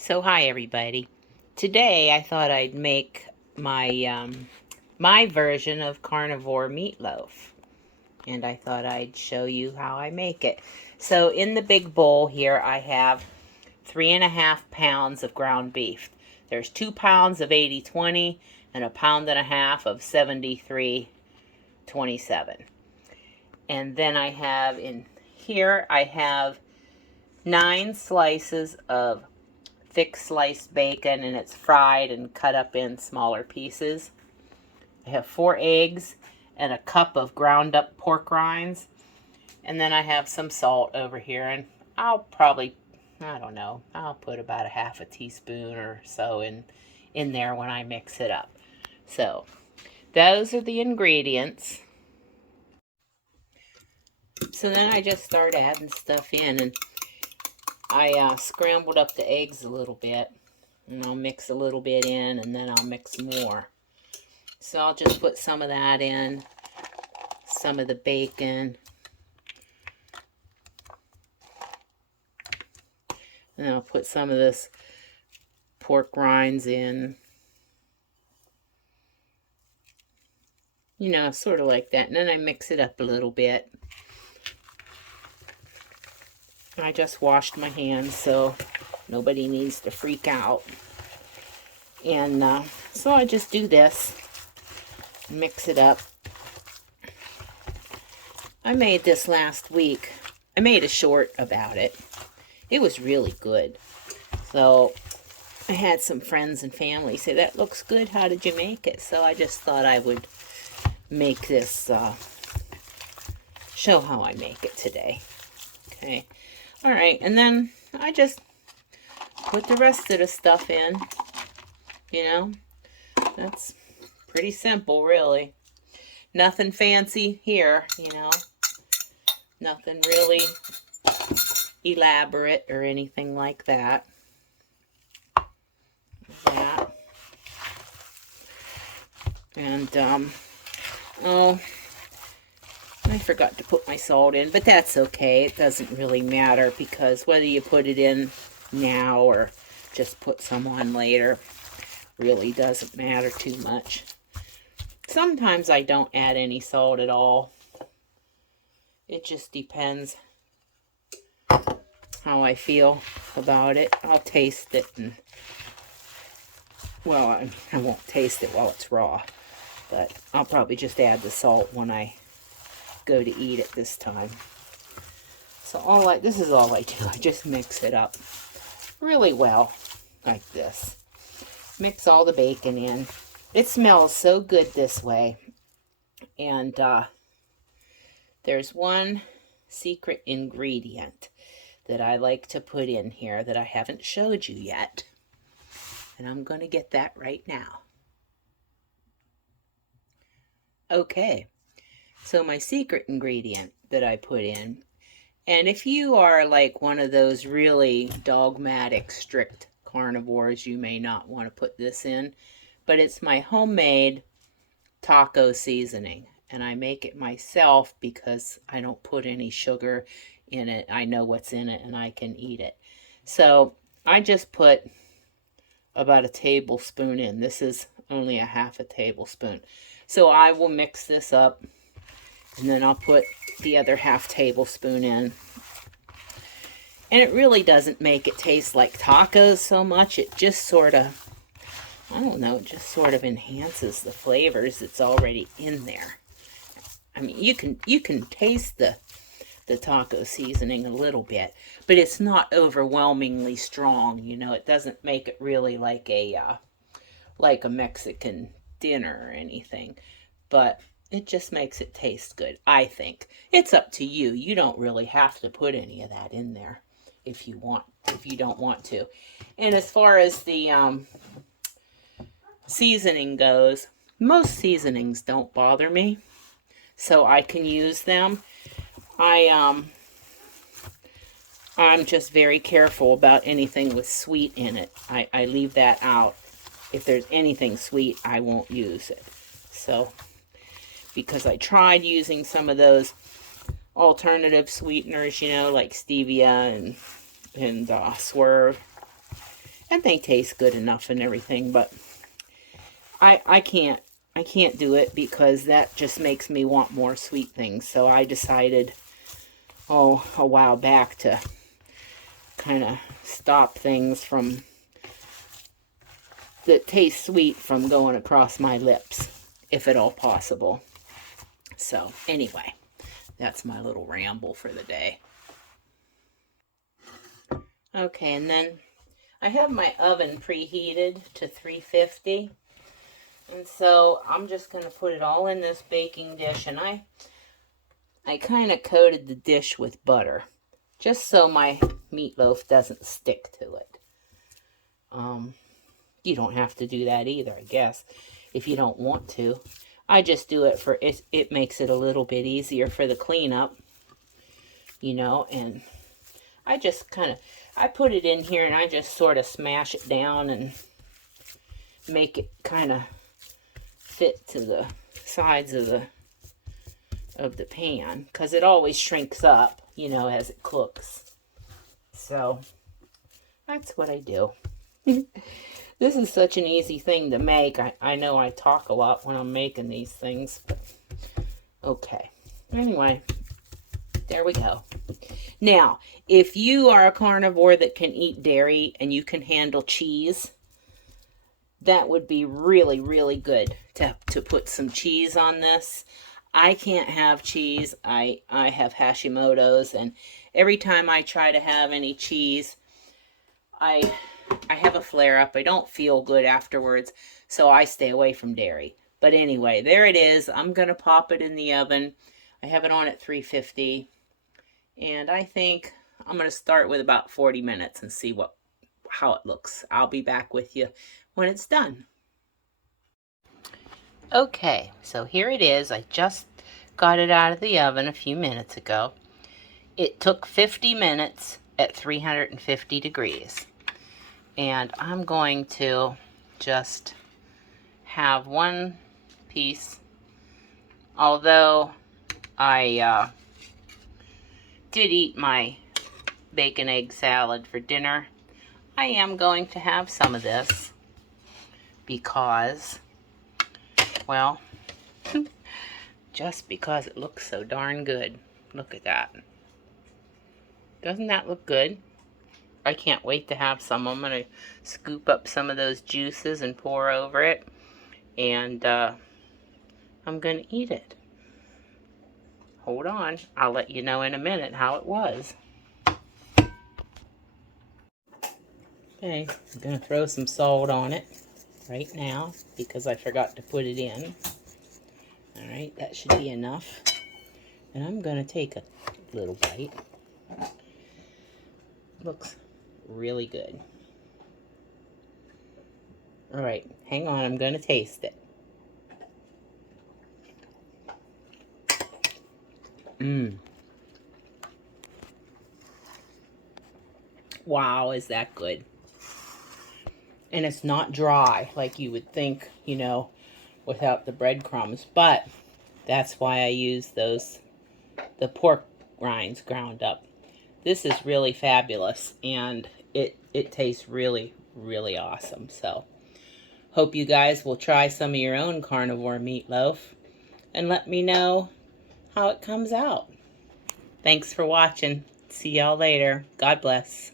So hi everybody. Today I thought I'd make my version of carnivore meatloaf, and I thought I'd show you how I make it. So in the big bowl here I have 3.5 pounds of ground beef. There's 2 pounds of 80/20 and 1.5 pounds of 73/27. And then I have in here I have 9 slices of thick sliced bacon, and it's fried and cut up in smaller pieces. I have 4 eggs and a cup of ground up pork rinds. And then I have some salt over here, and I'll probably, I don't know, I'll put about a half a teaspoon or so in there when I mix it up. So those are the ingredients. So then I just start adding stuff in, and I scrambled up the eggs a little bit, and I'll mix a little bit in, and then I'll mix more. So I'll just put some of that in, some of the bacon, and I'll put some of this pork rinds in. You know, sort of like that. And then I mix it up a little bit. I just washed my hands, so nobody needs to freak out. And so I just do this, mix it up. I made this last week. I made a short about it. It was really good. So I had some friends and family say, "That looks good. How did you make it?" So I just thought I would make this, show how I make it today. Okay. All right. And then I just put the rest of the stuff in. You know, that's pretty simple, really. Nothing fancy here, you know. Nothing really elaborate or anything like that. And, oh, I forgot to put my salt in, but that's okay. It doesn't really matter, because whether you put it in now or just put some on later really doesn't matter too much. Sometimes I don't add any salt at all. It just depends how I feel about it. I'll taste it, and, well, I won't taste it while it's raw, but I'll probably just add the salt when I go to eat it this time. So this is all I do. I just mix it up really well like this. Mix all the bacon in. It smells so good this way. And there's one secret ingredient that I like to put in here that I haven't showed you yet. And I'm going to get that right now. Okay, so my secret ingredient that I put in, and if you are like one of those really dogmatic, strict carnivores, you may not want to put this in, but it's my homemade taco seasoning. And I make it myself because I don't put any sugar in it. I know what's in it and I can eat it. So I just put about a tablespoon in. This is only a half a tablespoon. So I will mix this up, and then I'll put the other half tablespoon in. And it really doesn't make it taste like tacos so much. It just sort of, I don't know, it just sort of enhances the flavors that's already in there. I mean, you can taste the taco seasoning a little bit, but it's not overwhelmingly strong. You know, it doesn't make it really like a Mexican dinner or anything, but it just makes it taste good, I think. It's up to you. You don't really have to put any of that in there if you don't want to. And as far as the seasoning goes, most seasonings don't bother me, so I can use them. I'm just very careful about anything with sweet in it. I leave that out. If there's anything sweet, I won't use it. So, because I tried using some of those alternative sweeteners, you know, like stevia and Swerve, And they taste good enough and everything, but I can't do it because that just makes me want more sweet things. So I decided, oh, a while back to kind of stop things from that taste sweet from going across my lips, if at all possible. So anyway, that's my little ramble for the day. Okay, and then I have my oven preheated to 350. And so I'm just going to put it all in this baking dish. And I kind of coated the dish with butter, just so my meatloaf doesn't stick to it. You don't have to do that either, I guess, if you don't want to. I just do it for, it makes it a little bit easier for the cleanup, you know, and I just kind of, I put it in here and I just sort of smash it down and make it kind of fit to the sides of the pan, because it always shrinks up, you know, as it cooks. So that's what I do. This is such an easy thing to make. I know I talk a lot when I'm making these things, but okay. Anyway, there we go. Now, if you are a carnivore that can eat dairy and you can handle cheese, that would be really, really good to put some cheese on this. I can't have cheese. I have Hashimoto's, and every time I try to have any cheese, I have a flare-up. I don't feel good afterwards, so I stay away from dairy. But anyway, there it is. I'm going to pop it in the oven. I have it on at 350, and I think I'm going to start with about 40 minutes and see how it looks. I'll be back with you when it's done. Okay, so here it is. I just got it out of the oven a few minutes ago. It took 50 minutes at 350 degrees. And I'm going to just have one piece. Although I did eat my bacon egg salad for dinner, I am going to have some of this because, well, just because it looks so darn good. Look at that. Doesn't that look good? I can't wait to have some. I'm going to scoop up some of those juices and pour over it. And I'm going to eat it. Hold on. I'll let you know in a minute how it was. Okay, I'm going to throw some salt on it right now because I forgot to put it in. Alright, that should be enough. And I'm going to take a little bite. Looks really good. Alright, hang on, I'm going to taste it. Wow, is that good. And it's not dry like you would think, you know, without the breadcrumbs. But that's why I use the pork rinds ground up. This is really fabulous, and it tastes really, really awesome. So, hope you guys will try some of your own carnivore meatloaf and let me know how it comes out. Thanks for watching. See y'all later. God bless.